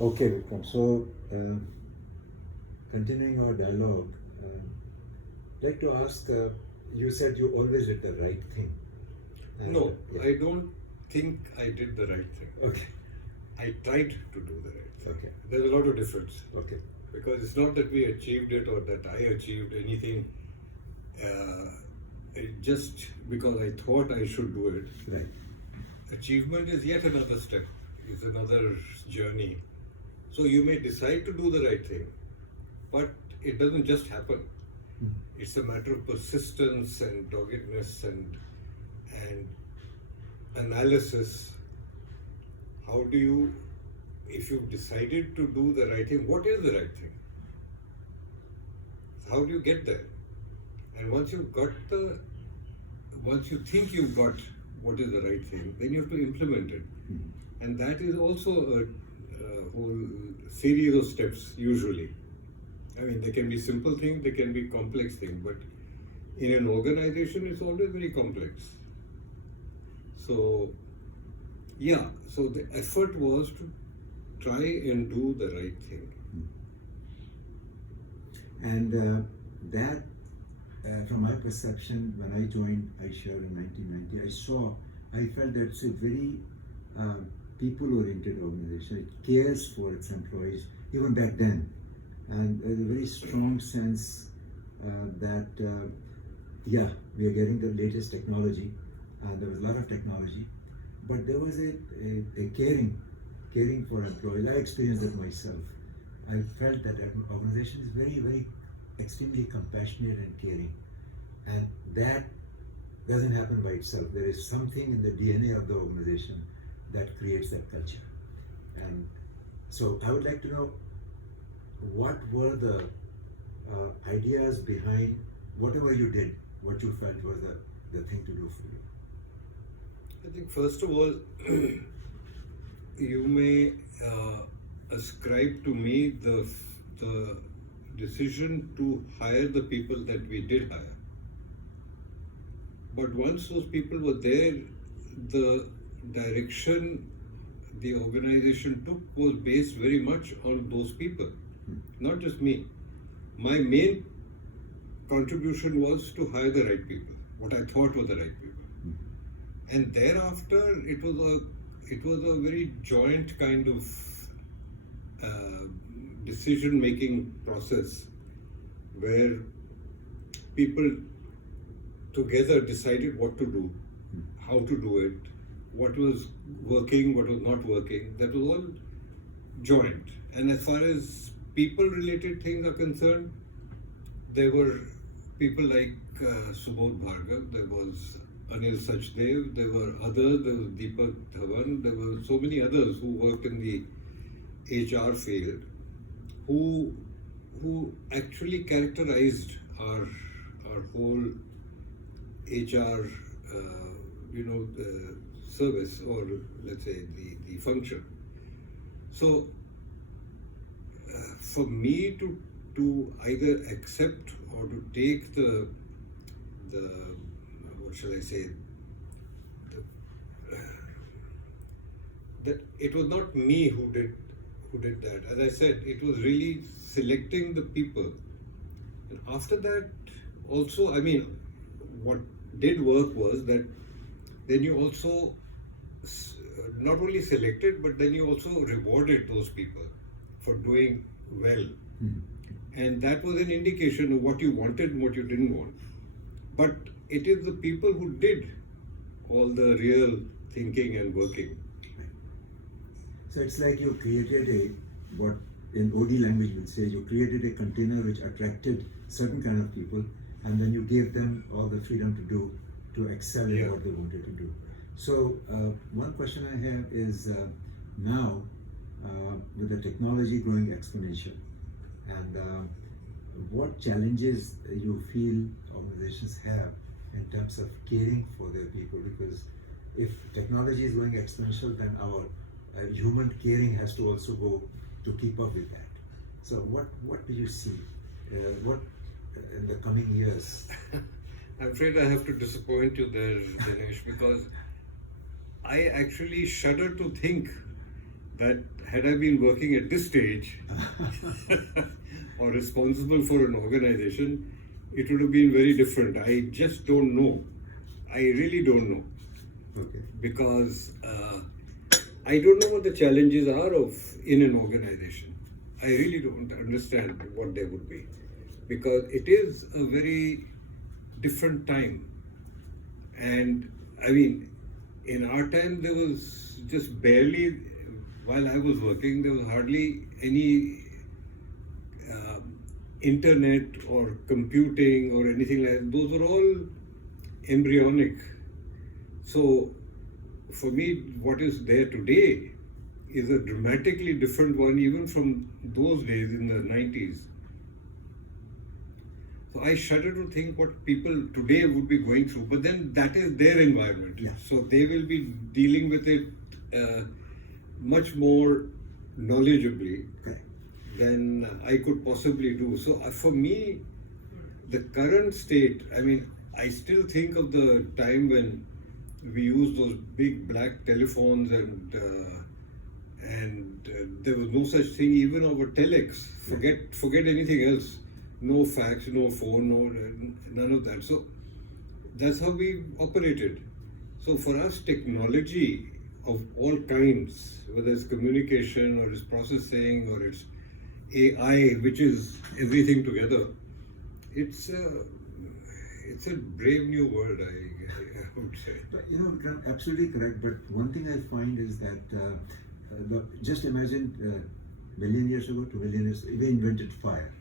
Okay, Vikram. So, continuing our dialogue, I'd like to ask. You said you always did the right thing. And, No, yeah. I don't think I did the right thing. Okay. I tried to do the right thing. Okay. There's a lot of difference. Okay. Because it's not that we achieved it or that I achieved anything just because I thought I should do it. Right. Achievement is yet another step, is another journey. So you may decide to do the right thing, but it doesn't just happen. Mm-hmm. It's a matter of persistence and doggedness and analysis. How do you, if you've decided to do the right thing, what is the right thing? How do you get there? And once you think you've got what is the right thing, then you have to implement it. Mm-hmm. And that is also a whole series of steps usually. I mean, they can be simple things, they can be complex things, but in an organization, it's always very complex. So, yeah, so the effort was to try and do the right thing. And that, from my perception, when I joined Eicher in 1990, I felt that it's a very people-oriented organization. It cares for its employees, even back then. And there's a very strong sense that, yeah, we are getting the latest technology. There was a lot of technology, but there was a caring for employees. I experienced that myself. I felt that an organization is very, very extremely compassionate and caring. And that doesn't happen by itself. There is something in the DNA of the organization that creates that culture. And so I would like to know, what were the ideas behind whatever you did, what you felt was the thing to do for you? I think first of all, you may ascribe to me the decision to hire the people that we did hire. But once those people were there, the direction the organization took was based very much on those people, not just me. My main contribution was to hire the right people, what I thought were the right people. And thereafter, it was a very joint kind of decision-making process where people together decided what to do, how to do it, what was working, what was not working. That was all joint. And as far as people-related things are concerned, there were people like Subodh Bhargav, there was Anil Sachdev, there were others, there was Deepak Dhawan, there were so many others who worked in the HR field who actually characterized our whole HR service, or let's say the function. So for me to either accept or to take the what shall I say, that it was not me who did that. As I said, it was really selecting the people. And after that, also, I mean, what did work was that then you also not only selected, but then you also rewarded those people for doing well. Mm-hmm. And that was an indication of what you wanted and what you didn't want. But it is the people who did all the real thinking and working. So it's like you created what in OD language we'll say, you created a container which attracted certain kind of people, and then you gave them all the freedom to excel in what they wanted to do. So one question I have is now with the technology growing exponential, and what challenges you feel organizations have in terms of caring for their people? Because if technology is going exponential, then our human caring has to also go to keep up with that. So what do you see? What in the coming years? I'm afraid I have to disappoint you there, Dinesh, because I actually shudder to think that had I been working at this stage or responsible for an organization, it would have been very different. I just don't know. I really don't know. Okay. Because I don't know what the challenges are in an organization. I really don't understand what they would be. Because it is a very different time. And I mean, in our time, there was just barely, while I was working, there was hardly any internet or computing or anything like that. Those were all embryonic. So, for me, what is there today is a dramatically different one, even from those days in the 90s. So I shudder to think what people today would be going through, but then that is their environment. Yeah. So they will be dealing with it much more knowledgeably Okay. than I could possibly do. So for me, the current state, I mean, I still think of the time when we used those big black telephones and there was no such thing even over telex. Forget anything else. No fax, no phone, none of that. So that's how we operated. So for us, technology of all kinds, whether it's communication or it's processing or it's AI, which is everything together, it's a brave new world, I would say. But Vikram, absolutely correct. But one thing I find is that just imagine million years ago, 2 million years, they invented fire,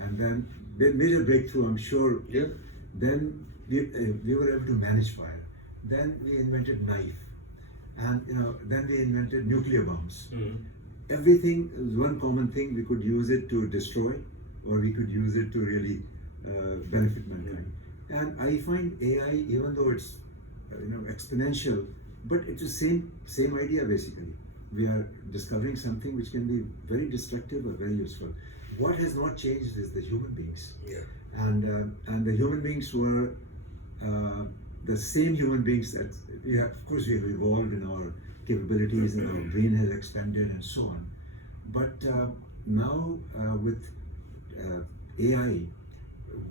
and then they made a breakthrough. I'm sure. Yeah. Then we were able to manage fire. Then we invented knife, and then we invented nuclear bombs. Mm-hmm. Everything is one common thing. We could use it to destroy, or we could use it to really benefit mankind. And I find AI, even though it's exponential, but it's the same idea basically. We are discovering something which can be very destructive or very useful. What has not changed is the human beings. Yeah. And the human beings were the same human beings that we have. Of course, we have evolved in our capabilities, and our brain has expanded, and so on. But now with AI,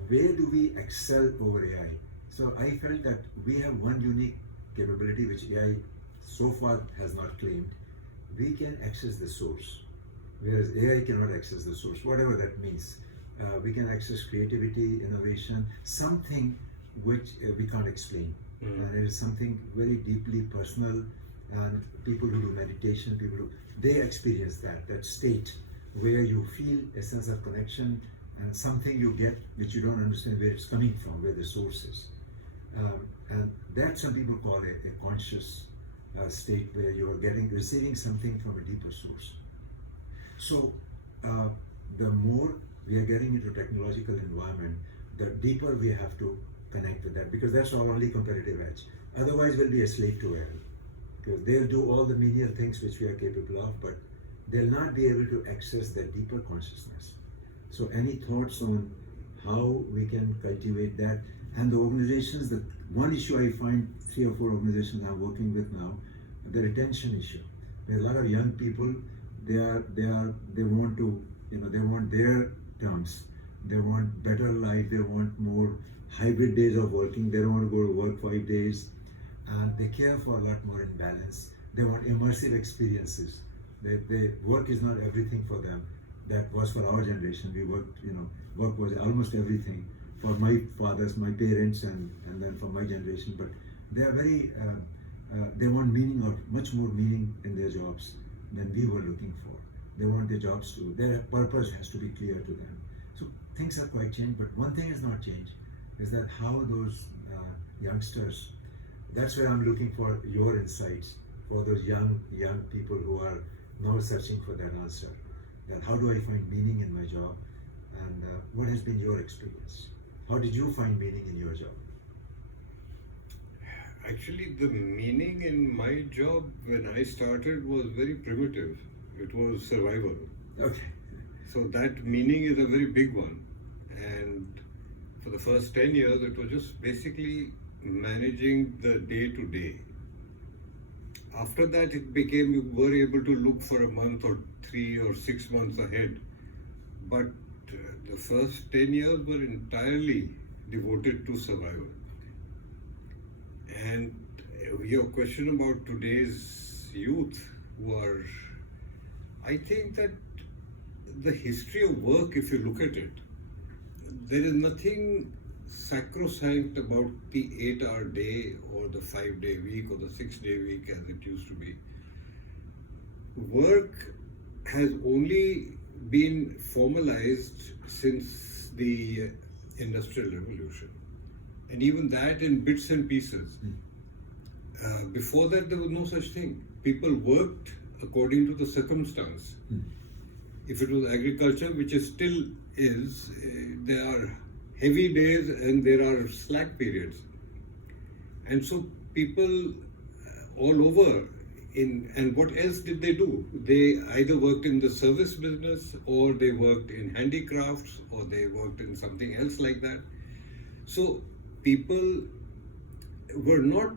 where do we excel over AI? So I felt that we have one unique capability which AI so far has not claimed. We can access the source, whereas AI cannot access the source, whatever that means. We can access creativity, innovation, something which we can't explain. And it is something very deeply personal, and people who do meditation, they experience that state where you feel a sense of connection and something you get which you don't understand where it's coming from, where the source is. And that some people call a conscious state where you are receiving something from a deeper source. So the more we are getting into technological environment, the deeper we have to connect with that, because that's our only competitive edge. Otherwise, we'll be a slave to AI, because they'll do all the menial things which we are capable of, but they'll not be able to access that deeper consciousness. So any thoughts on how we can cultivate that? And the organizations, the one issue I find 3 or 4 organizations I'm working with now, the retention issue. There are a lot of young people, they want to, they want their terms. They want better life, they want more hybrid days of working, they don't want to go to work 5 days, and they care for a lot more in balance. They want immersive experiences. Work is not everything for them. That was for our generation. We worked, work was almost everything for my fathers, my parents, and then for my generation. But they are very, they want meaning, or much more meaning in their jobs than we were looking for. They want their jobs to, their purpose has to be clear to them. So things have quite changed, but one thing has not changed, is that how those youngsters, that's where I'm looking for your insights, for those young people who are now searching for that answer. That how do I find meaning in my job, and what has been your experience? How did you find meaning in your job? Actually, the meaning in my job when I started was very primitive. It was survival. Okay. So that meaning is a very big one. And for the first 10 years, it was just basically managing the day to day. after that it became you were able to look for a month or 3 or 6 months ahead. But the first 10 years were entirely devoted to survival. And your question about today's youth who are, I think that the history of work, if you look at it, there is nothing sacrosanct about the 8-hour day or the 5-day week or the 6-day week as it used to be. Work has only been formalized since the Industrial Revolution, and even that in bits and pieces. Before that, there was no such thing. People worked according to the circumstance. If it was agriculture, which it still is, there are heavy days and there are slack periods. And so people all over and what else did they do? They either worked in the service business or they worked in handicrafts or they worked in something else like that. So people were not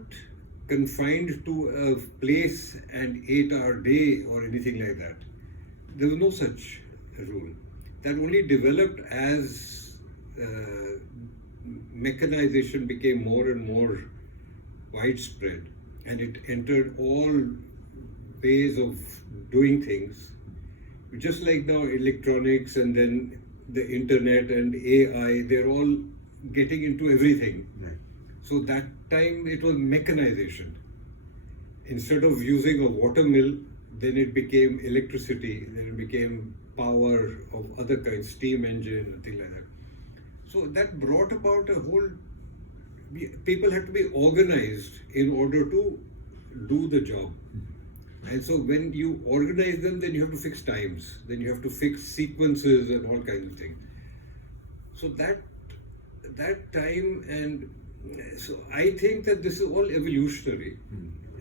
confined to a place and 8-hour day or anything like that. There was no such rule. That only developed as mechanization became more and more widespread, and it entered all ways of doing things. Just like now electronics and then the internet and AI, they're all getting into everything. Right. So that time it was mechanization. Instead of using a water mill, then it became electricity, then it became power of other kinds, steam engine and things like that. So that brought about a whole, people had to be organized in order to do the job. And so when you organize them, then you have to fix times, then you have to fix sequences and all kinds of things. So that time, and so I think that this is all evolutionary.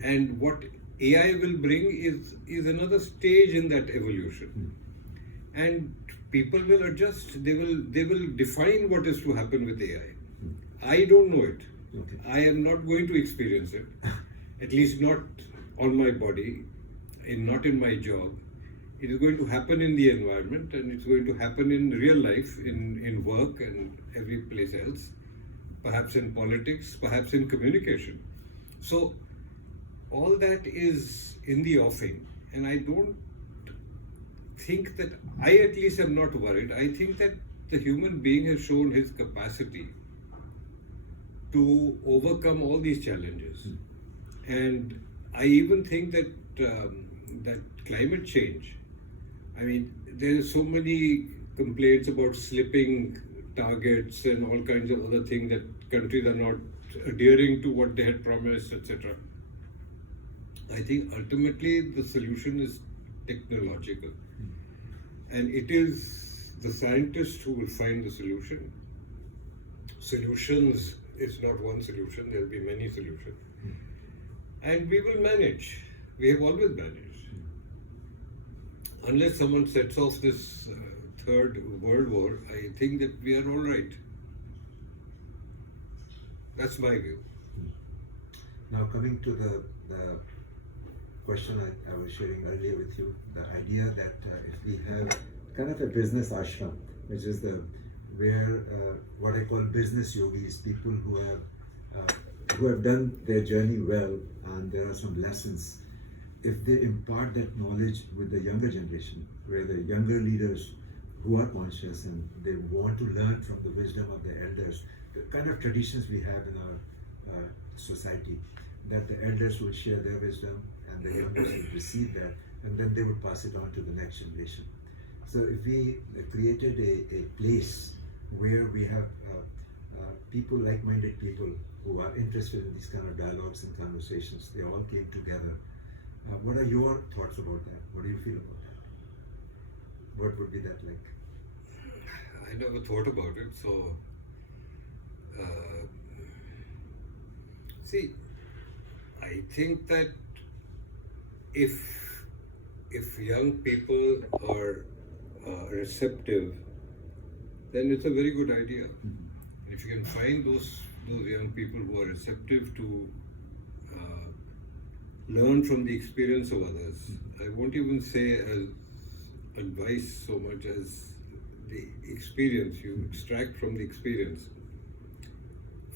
And what AI will bring is another stage in that evolution. And people will adjust, they will define what is to happen with AI. I don't know it. Okay. I am not going to experience it, at least not on my body, and not in my job. It is going to happen in the environment, and it's going to happen in real life, in work and every place else, perhaps in politics, perhaps in communication. So all that is in the offing, and I don't think that, I at least am not worried. I think that the human being has shown his capacity to overcome all these challenges. And I even think that that climate change, I mean, there are so many complaints about slipping targets and all kinds of other things, that countries are not adhering to what they had promised, etc. I think ultimately the solution is technological. And it is the scientists who will find the solution. Solutions is not one solution, there will be many solutions. And we will manage. We have always managed. Unless someone sets off this third world war, I think that we are all right. That's my view. Now coming to the question I was sharing earlier with you, the idea that if we have kind of a business ashram, which is where what I call business yogis, people who have done their journey well, and there are some lessons. If they impart that knowledge with the younger generation, where the younger leaders who are conscious and they want to learn from the wisdom of the elders, the kind of traditions we have in our society, that the elders will share their wisdom and the youngers will receive that, and then they would pass it on to the next generation. So if we created a place where we have people, like-minded people who are interested in these kind of dialogues and conversations, they all came together. What are your thoughts about that? What do you feel about that? What would be that like? I never thought about it, so see, I think that if young people are receptive, then it's a very good idea. And if you can find those young people who are receptive to learn from the experience of others. I won't even say as advice so much as the experience. You extract from the experience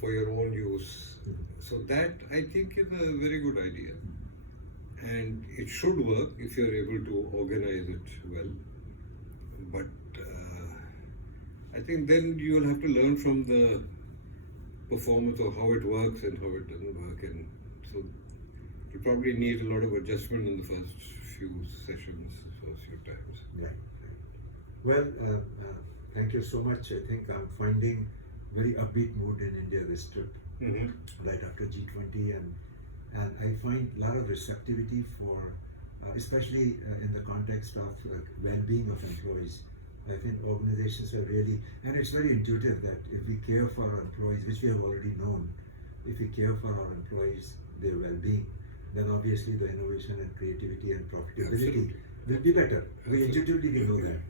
for your own use. So that I think is a very good idea. And it should work if you're able to organize it well. But I think then you'll have to learn from the performance of how it works and how it doesn't work. And so you probably need a lot of adjustment in the first few sessions, first few times. Yeah. Well, thank you so much. I think I'm finding very upbeat mood in India this trip, right after G20, and I find a lot of receptivity for, especially in the context of well-being of employees. I think organizations are really, and it's very intuitive that if we care for our employees, which we have already known, if we care for our employees, their well-being, then obviously the innovation and creativity and profitability will be better. We intuitively we know that.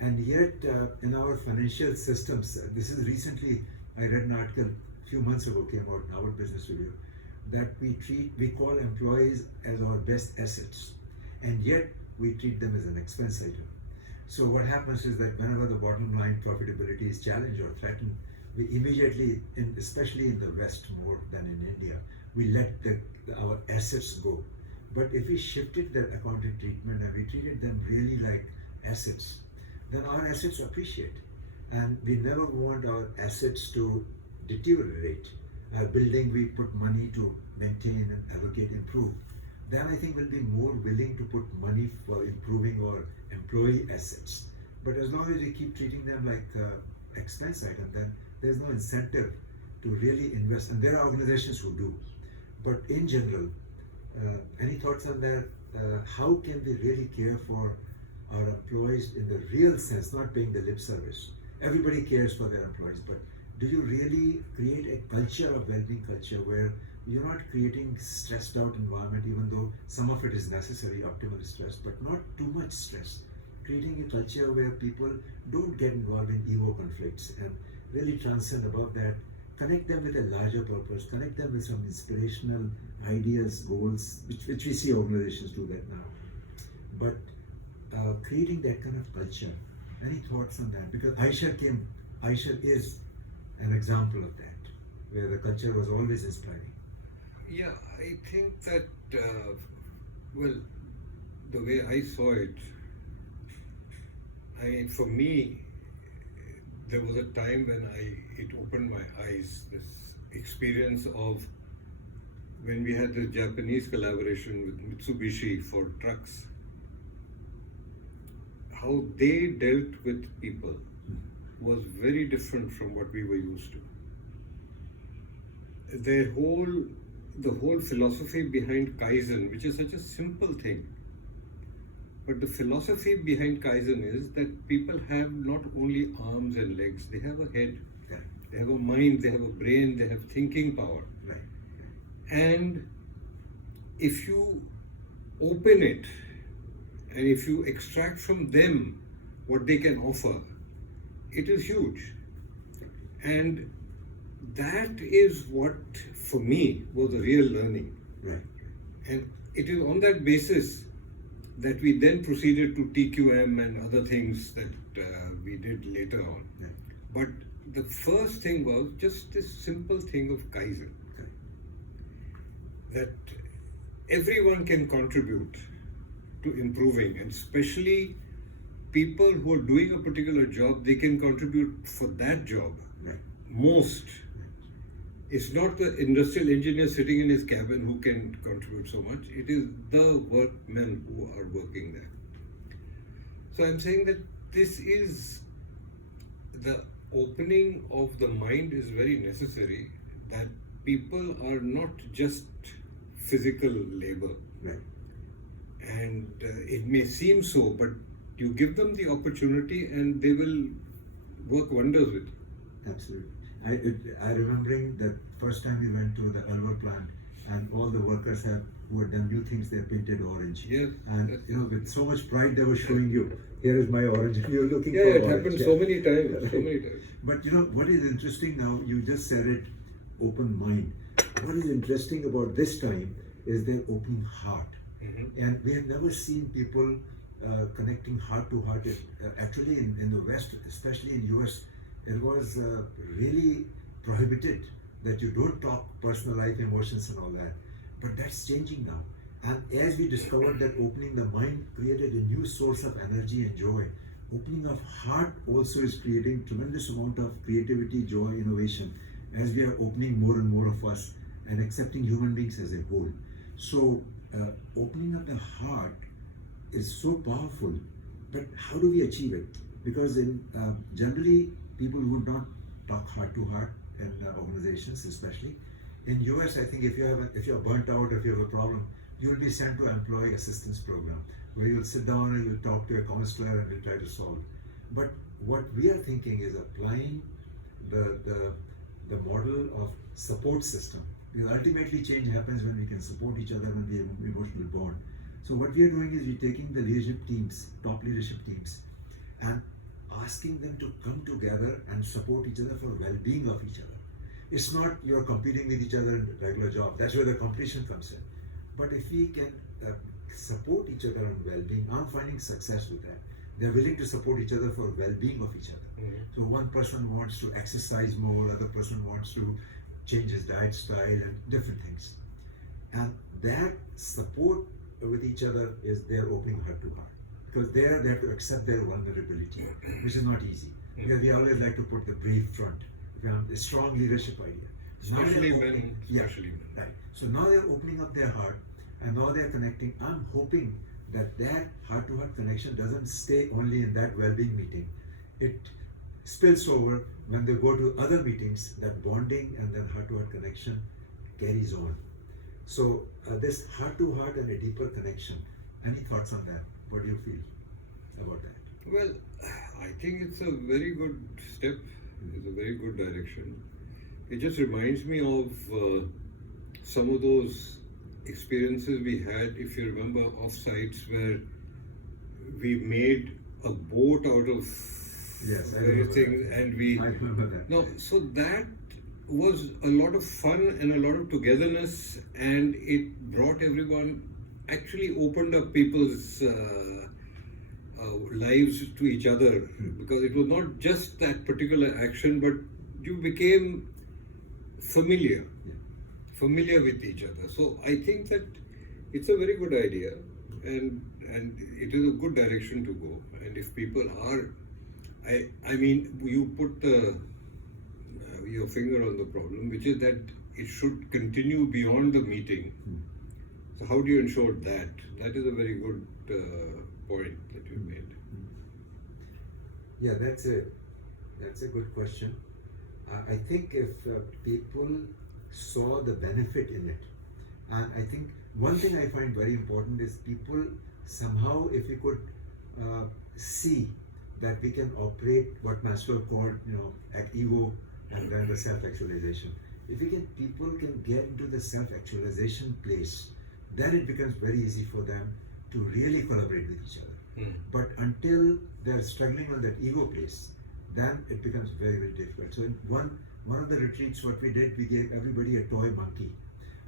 And yet, in our financial systems, this is recently, I read an article a few months ago, came out in our business review, that we call employees as our best assets, and yet we treat them as an expense item. So what happens is that whenever the bottom line profitability is challenged or threatened, we immediately, especially in the West more than in India, we let our assets go. But if we shifted that accounting treatment and we treated them really like assets, then our assets appreciate. And we never want our assets to deteriorate. Our building, we put money to maintain and allocate, improve. Then I think we'll be more willing to put money for improving our employee assets. But as long as we keep treating them like expense item, then there's no incentive to really invest. And there are organizations who do. But in general, any thoughts on that? How can we really care for our employees in the real sense, not paying the lip service? Everybody cares for their employees, but do you really create a culture of well-being culture where you're not creating stressed out environment, even though some of it is necessary, optimal stress, but not too much stress? Creating a culture where people don't get involved in ego conflicts and really transcend above that, connect them with a larger purpose, connect them with some inspirational ideas, goals, which we see organizations do that now. But creating that kind of culture, any thoughts on that? Because Eicher is an example of that, where the culture was always inspiring. Yeah, I think that, well, the way I saw it, for me, there was a time when it opened my eyes, this experience of when we had the Japanese collaboration with Mitsubishi for trucks, how they dealt with people was very different from what we were used to. The whole philosophy behind Kaizen, which is such a simple thing, but the philosophy behind Kaizen is that people have not only arms and legs, they have a head, they have a mind, they have a brain, they have thinking power. Right. And if you open it, and if you extract from them what they can offer, it is huge. And that is what, for me, was the real learning. Right. And it is on that basis that we then proceeded to TQM and other things that we did later on. Yeah. But the first thing was just this simple thing of Kaizen. Okay. That everyone can contribute to improving, and especially people who are doing a particular job, they can contribute for that job most. It's not the industrial engineer sitting in his cabin who can contribute so much, it is the workmen who are working there. So I'm saying that this is the opening of the mind is very necessary, that people are not just physical labor. Right. And it may seem so, but you give them the opportunity and they will work wonders with it. Absolutely. I remembering that first time we went to the Alvar plant, and all the workers who had done new things, they painted orange. Yes. And with so much pride they were showing you, here is my orange, and you're looking for it orange. happened so many times, so many times. But what is interesting now, you just said it, open mind. What is interesting about this time is their opening heart. Mm-hmm. And we have never seen people connecting heart to heart. Actually, in the West, especially in US, it was really prohibited that you don't talk personal life, emotions, and all that. But that's changing now. And as we discovered that opening the mind created a new source of energy and joy, opening of heart also is creating tremendous amount of creativity, joy, innovation, as we are opening more and more of us and accepting human beings as a whole. So opening up the heart is so powerful, but how do we achieve it? Because in generally people would not talk heart to heart in organizations, especially in US. I think if you're burnt out, if you have a problem, you'll be sent to employee assistance program where you'll sit down and you'll talk to a counselor and you'll try to solve. But what we are thinking is applying the model of support system, because ultimately change happens when we can support each other, when we have an emotional bond. So what we are doing is we're taking the leadership teams, top leadership teams, and asking them to come together and support each other for well-being of each other. It's not you're competing with each other in a regular job. That's where the competition comes in. But if we can support each other on well-being, I'm finding success with that. They're willing to support each other for well-being of each other. Mm-hmm. So one person wants to exercise more, other person wants to change his diet style and different things. And that support with each other is their opening heart to heart. Because they have to accept their vulnerability, which is not easy. Because we always like to put the brave front, a strong leadership idea. Especially men. Right. So now they're opening up their heart and now they're connecting. I'm hoping that heart-to-heart connection doesn't stay only in that well-being meeting. It spills over when they go to other meetings, that bonding and then heart-to-heart connection carries on. So this heart-to-heart and a deeper connection. Any thoughts on that? What do you feel about that? Well, I think it's a very good step. It's a very good direction. It just reminds me of some of those experiences we had, if you remember, off-sites where we made a boat out of various things, and I remember that. No, so that was a lot of fun and a lot of togetherness, and it brought everyone, actually opened up people's lives to each other, because it was not just that particular action, but you became familiar with each other. So I think that it's a very good idea, and it is a good direction to go. And if people are, I mean, you put your finger on the problem, which is that it should continue beyond the meeting. So how do you ensure that? That is a very good point that you made. Yeah, that's a good question. I think if people saw the benefit in it, and I think one thing I find very important is people somehow, if we could see that we can operate what Maslow called, at ego and then the self-actualization. If people can get into the self-actualization place, then it becomes very easy for them to really collaborate with each other. But until they're struggling on that ego place, then it becomes very, very difficult. So in one of the retreats, what we did, we gave everybody a toy monkey.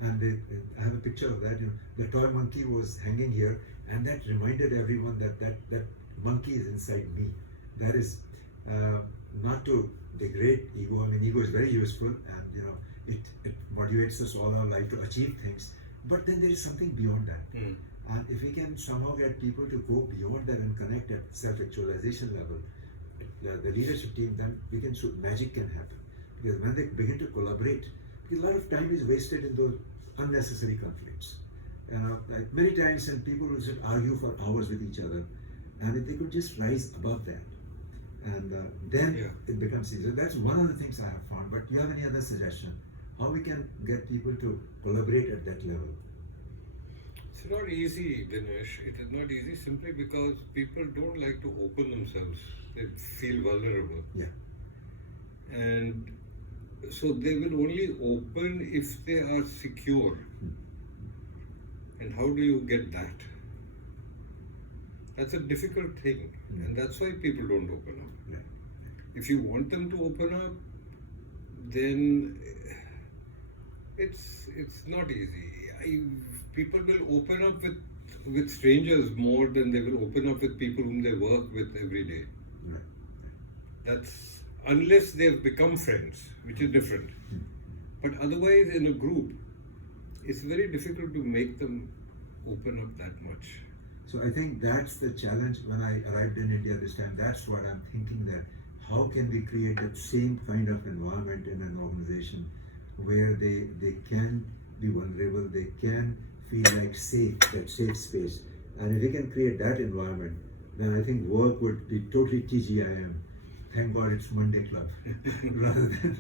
And I have a picture of that. The toy monkey was hanging here, and that reminded everyone that monkey is inside me. That is not to degrade ego. I mean, ego is very useful, and it motivates us all our life to achieve things. But then there is something beyond that. And if we can somehow get people to go beyond that and connect at self-actualization level, the leadership team, then magic can happen. Because when they begin to collaborate, because a lot of time is wasted in those unnecessary conflicts. Like many times, and people will just argue for hours with each other, and if they could just rise above that, and then it becomes easier. That's one of the things I have found. But do you have any other suggestion? How we can get people to collaborate at that level? It's not easy, Dinesh. It is not easy simply because people don't like to open themselves. They feel vulnerable. Yeah. And so they will only open if they are secure. And how do you get that? That's a difficult thing. And that's why people don't open up. Yeah. If you want them to open up, then it's not easy. people will open up with strangers more than they will open up with people whom they work with every day. Right. That's unless they've become friends, which is different. But otherwise, in a group, it's very difficult to make them open up that much. So I think that's the challenge when I arrived in India this time. That's what I'm thinking, that how can we create that same kind of environment in an organization where they can be vulnerable, they can feel like safe, that safe space. And if we can create that environment, then I think work would be totally TGIM. Thank God it's Monday Club. Rather than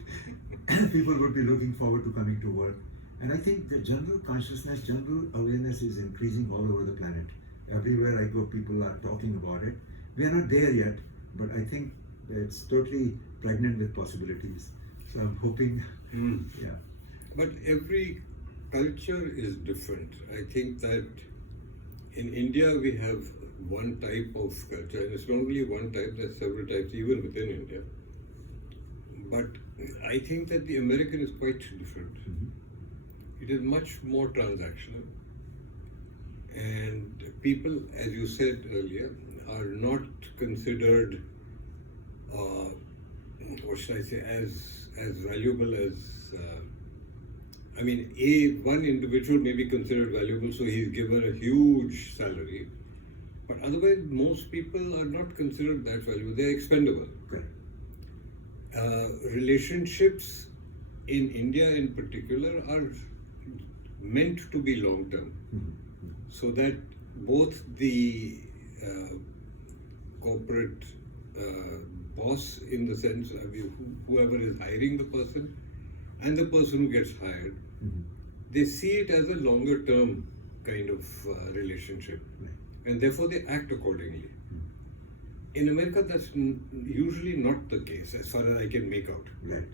people would be looking forward to coming to work. And I think the general consciousness, general awareness is increasing all over the planet. Everywhere I go, people are talking about it. We are not there yet, but I think it's totally pregnant with possibilities. So I'm hoping, yeah. But every culture is different. I think that in India we have one type of culture, and it's not only one type, there's several types even within India. But I think that the American is quite different. It is much more transactional, and people, as you said earlier, are not considered, what should I say, as valuable as, one individual may be considered valuable, so he's given a huge salary, but otherwise most people are not considered that valuable, they're expendable. Okay. Relationships in India in particular are meant to be long term, so that both the corporate boss, in the sense of whoever is hiring the person, and the person who gets hired, they see it as a longer term kind of relationship, and therefore they act accordingly. In America, that's usually not the case, as far as I can make out. Right.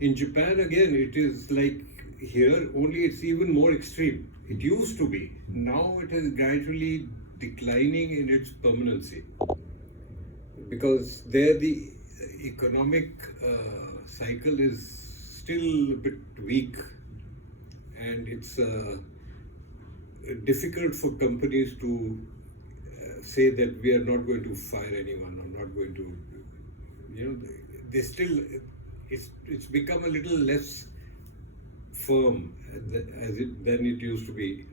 In Japan, again, it is like here, only it's even more extreme. It used to be. Now it is gradually declining in its permanency. Because there the economic cycle is still a bit weak, and it's difficult for companies to say that we are not going to fire anyone or not going to, they still, it's become a little less firm than it used to be.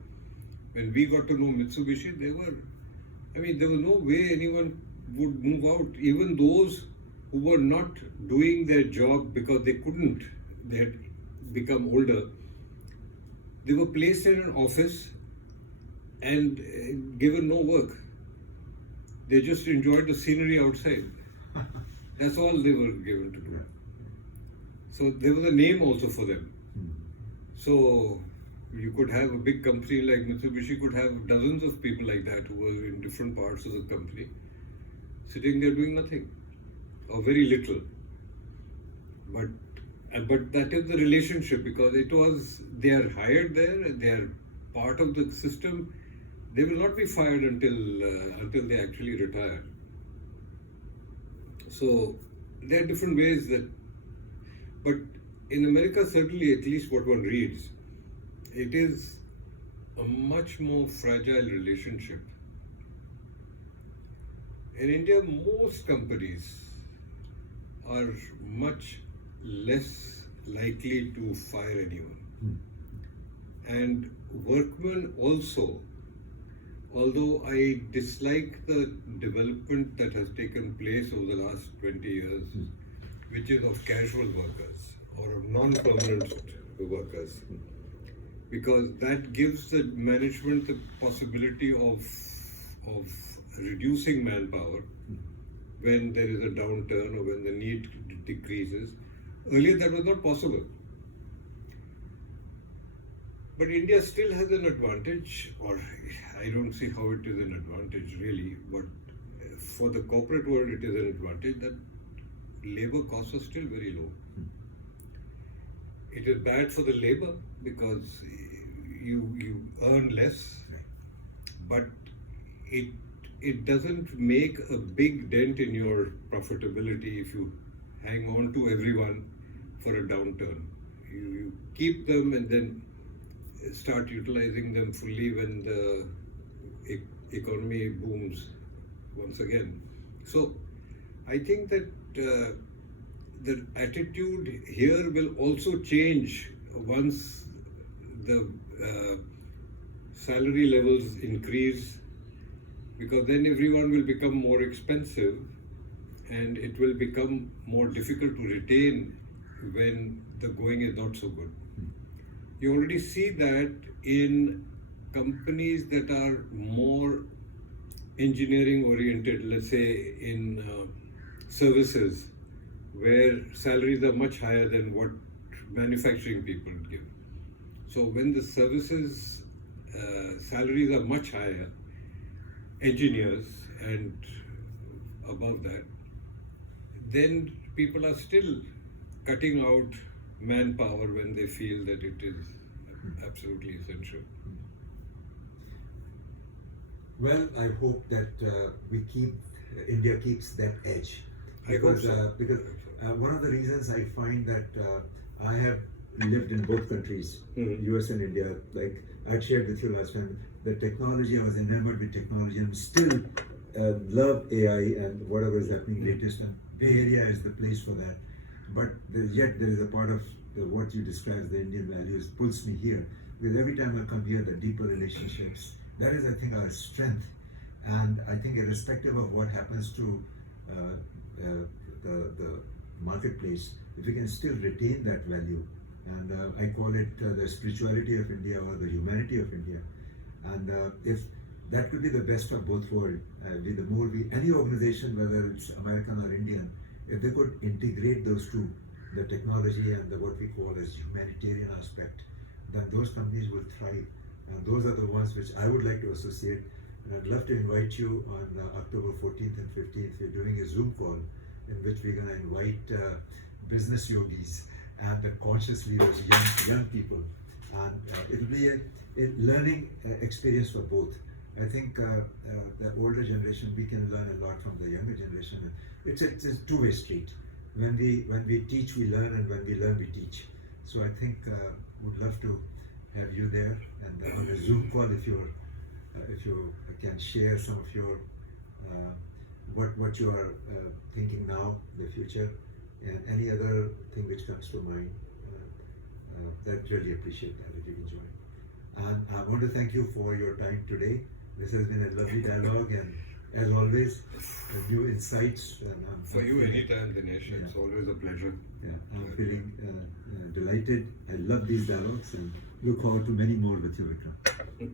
When we got to know Mitsubishi, there was no way anyone would move out. Even those who were not doing their job because they couldn't, they had become older, they were placed in an office and given no work. They just enjoyed the scenery outside. That's all they were given to do. So there was a name also for them. So you could have a big company like Mitsubishi could have dozens of people like that who were in different parts of the company, sitting there doing nothing or very little. But that is the relationship, because they are hired there, they are part of the system. They will not be fired until they actually retire. So there are different ways but in America, certainly, at least what one reads, it is a much more fragile relationship. In India, most companies are much less likely to fire anyone. And workmen also, although I dislike the development that has taken place over the last 20 years, which is of casual workers or of non-permanent workers, because that gives the management the possibility of reducing manpower when there is a downturn or when the need decreases. Earlier that was not possible. But India still has an advantage, or I don't see how it is an advantage really, but for the corporate world it is an advantage that labor costs are still very low. It is bad for the labor because you earn less, but it doesn't make a big dent in your profitability if you hang on to everyone for a downturn. You keep them, and then start utilizing them fully when the economy booms once again. So I think that the attitude here will also change once the salary levels increase, because then everyone will become more expensive and it will become more difficult to retain when the going is not so good. You already see that in companies that are more engineering oriented, let's say in services, where salaries are much higher than what manufacturing people give. So when the services salaries are much higher, engineers and above that, then people are still cutting out manpower when they feel that it is absolutely essential. Well, I hope that India keeps that edge. Because One of the reasons I find that I have lived in both countries, US and India, like I shared with you last time, the technology, I was enamored with technology and still love AI and whatever is happening latest, and Bay Area is the place for that. But yet there is a part of what you describe as the Indian values pulls me here, because every time I come here, the deeper relationships, that is, I think, our strength. And I think irrespective of what happens to the marketplace, if we can still retain that value, and I call it the spirituality of India or the humanity of India, and if that could be the best of both worlds, any organization, whether it's American or Indian, if they could integrate those two, the technology and what we call as humanitarian aspect, then those companies will thrive. And those are the ones which I would like to associate. And I'd love to invite you on October 14th and 15th. We're doing a Zoom call in which we're going to invite business yogis and the conscious leaders, young people. And it'll be a learning experience for both. I think the older generation, we can learn a lot from the younger generation. It's a two-way street. When we teach, we learn, and when we learn, we teach. So I think would love to have you there, and on a Zoom call, if you can share some of your what you are thinking now, the future, and any other thing which comes to mind. That really appreciate that if you can join. And I want to thank you for your time today. This has been a lovely dialogue, and as always, new insights. And for you, anytime, Dinesh. It's always a pleasure. Yeah, I'm feeling delighted. I love these dialogues and look forward to many more with you, Vikram.